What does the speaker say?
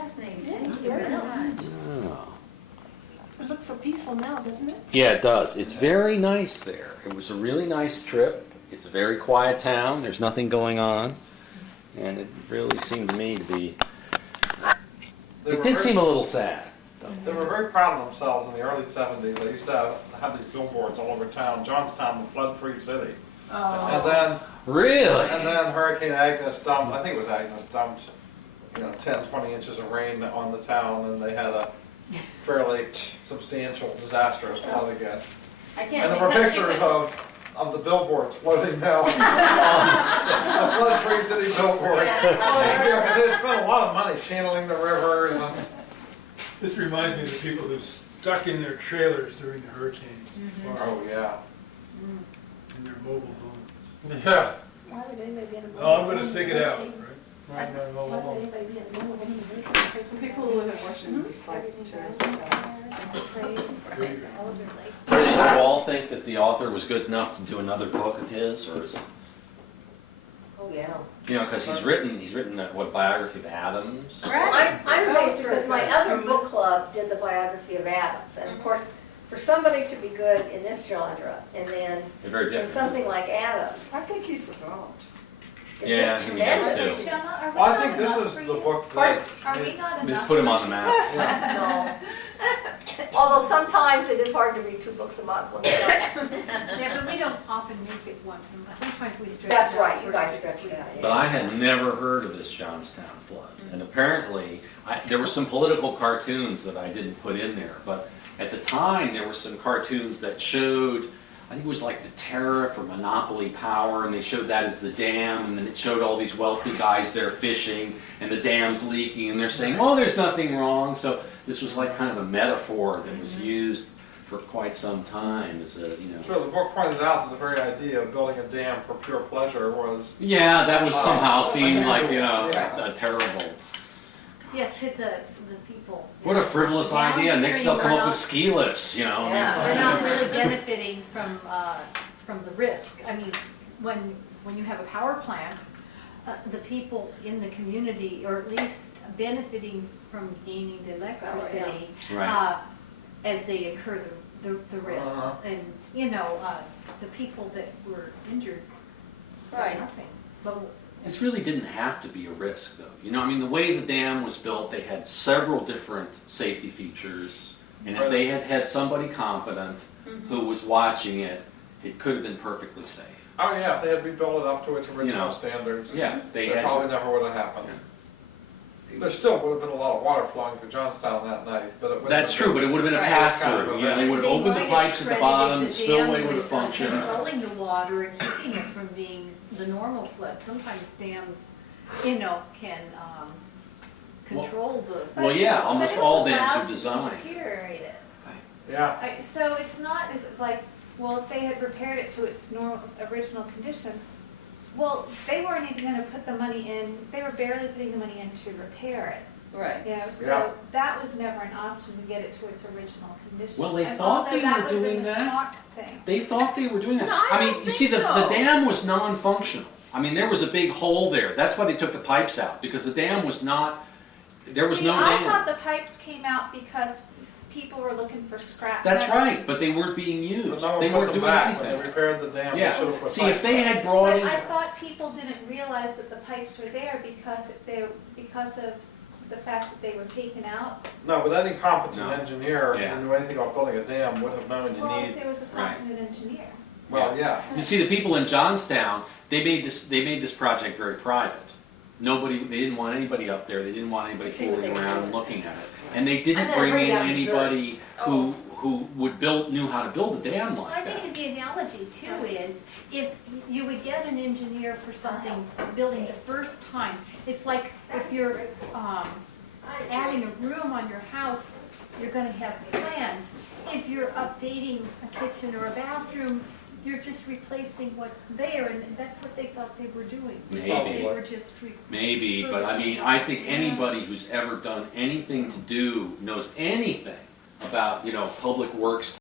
fascinating. Thank you very much. It looks so peaceful now, doesn't it? Yeah, it does. It's very nice there. It was a really nice trip. It's a very quiet town. There's nothing going on. And it really seemed to me to be... It did seem a little sad. They were very proud of themselves in the early 70s. They used to have these billboards all over town. Johnstown, the flood-free city. Oh. Really? And then Hurricane Agnes dumped, I think it was Agnes, dumped, 10, 20 inches of rain on the town, and they had a fairly substantial disastrous flood again. I can't And there were think pictures of the billboards floating down. The flood-free city billboards. Because they spent a lot of money channeling the rivers. And This reminds me of the people who stuck in their trailers during the hurricane, oh, yeah. in their mobile homes. Yeah. Why would anybody be in a Oh, I'm gonna stick it out, right? Why would anybody be in a mobile home in a hurricane? People who live in Washington just like tourism sites. So did you all think that the author was good enough to do another book of his? Or is... Oh, yeah. Because he's written what, biography of Adams? I'm amazed because my other book club did the biography of Adams, and of course, for somebody to be good in this genre, and then They're very in different. something like Adams, I think he's developed. it's Yeah, just I think he has tremendous. too. Gemma, are we Well, I not think this enough is for the you? book that... Are we not enough? Just put him on the map. Yeah. No. Although sometimes it is hard to read 2 books a month. Let me tell you. Yeah, but we don't often make it once a month. Sometimes we stretch it That's out right, you for guys 6 stretch it weeks. out, yeah. But I had never heard of this Johnstown flood. And apparently, there were some political cartoons that I didn't put in there. But at the time, there were some cartoons that showed, I think it was like the tariff or monopoly power, and they showed that as the dam, and then it showed all these wealthy guys there fishing, and the dam's leaking, and they're saying, oh, there's nothing wrong. So this was like kind of a metaphor that was used for quite some time as a, Sure, the book pointed out that the very idea of building a dam for pure pleasure was... Yeah, that was somehow Oh. seemed like, Yeah. a terrible... Yes, because the people. What a frivolous idea. Next they'll come up with ski lifts, Yeah. They're not really benefiting from the risk. I mean, when you have a power plant, the people in the community, or at least benefiting from gaining the electricity, Right. as they incur the risks. And, the people that were injured got Right. nothing. But This really didn't have to be a risk, though. I mean, the way the dam was built, they had several different safety features. And if they had had somebody competent who was watching it, it could have been perfectly safe. Oh, yeah, if they had rebuilt it up to its original know, standards, Yeah, they it had. probably never would have happened. There still would have been a lot of water flowing through Johnstown that night, but it wouldn't That's have true, been- but it would have been a Right. pass-through. They would have opened the pipes at the bottom, the spillway would have functioned. Controlling the water and keeping it from being the normal flood. Sometimes dams, can control the. Well, yeah, almost all dams are But designed. it's allowed to be deteriorated. Yeah, So it's not as like, well, if they had repaired it to its original condition, well, they weren't even gonna put the money in, they were barely putting the money in to repair it. Right. Yeah. So that was never an option to get it to its original condition. Well, they And thought although they that were would've been doing the that. smart thing. They thought they were doing that. No, I mean, don't you see, think the so. dam was non-functional. I mean, there was a big hole there. That's why they took the pipes out, because the dam was not, there was no I dam. thought the pipes came out because people were looking for scrap. That's metal. right, but they weren't being but used. no They one put weren't them doing back. When anything. they repaired the dam, they should have Yeah, put see, if pipes they back. had brought But in, I thought people didn't realize that the pipes were there because of the fact that they were taken out. No, but any competent No. engineer Yeah. who knew anything about building a dam would have known you Well, need, if there was a Right. competent engineer. well, yeah. you see, the people in Johnstown, they made this project very private. They didn't want anybody up there. They didn't want anybody To see what fooling they were around doing. and looking at it. And they didn't I'm gonna bring bring in down anybody who would knew how to build a dam I like that. think the analogy too is if you would get an engineer for something, building the first time, it's like if you're adding a room on your house, you're gonna have plans. If you're updating a kitchen or a bathroom, you're just replacing what's there, and that's what they thought they were doing. Maybe. They were just Maybe, but I mean, I think anybody who's ever done anything to do, knows anything about, public works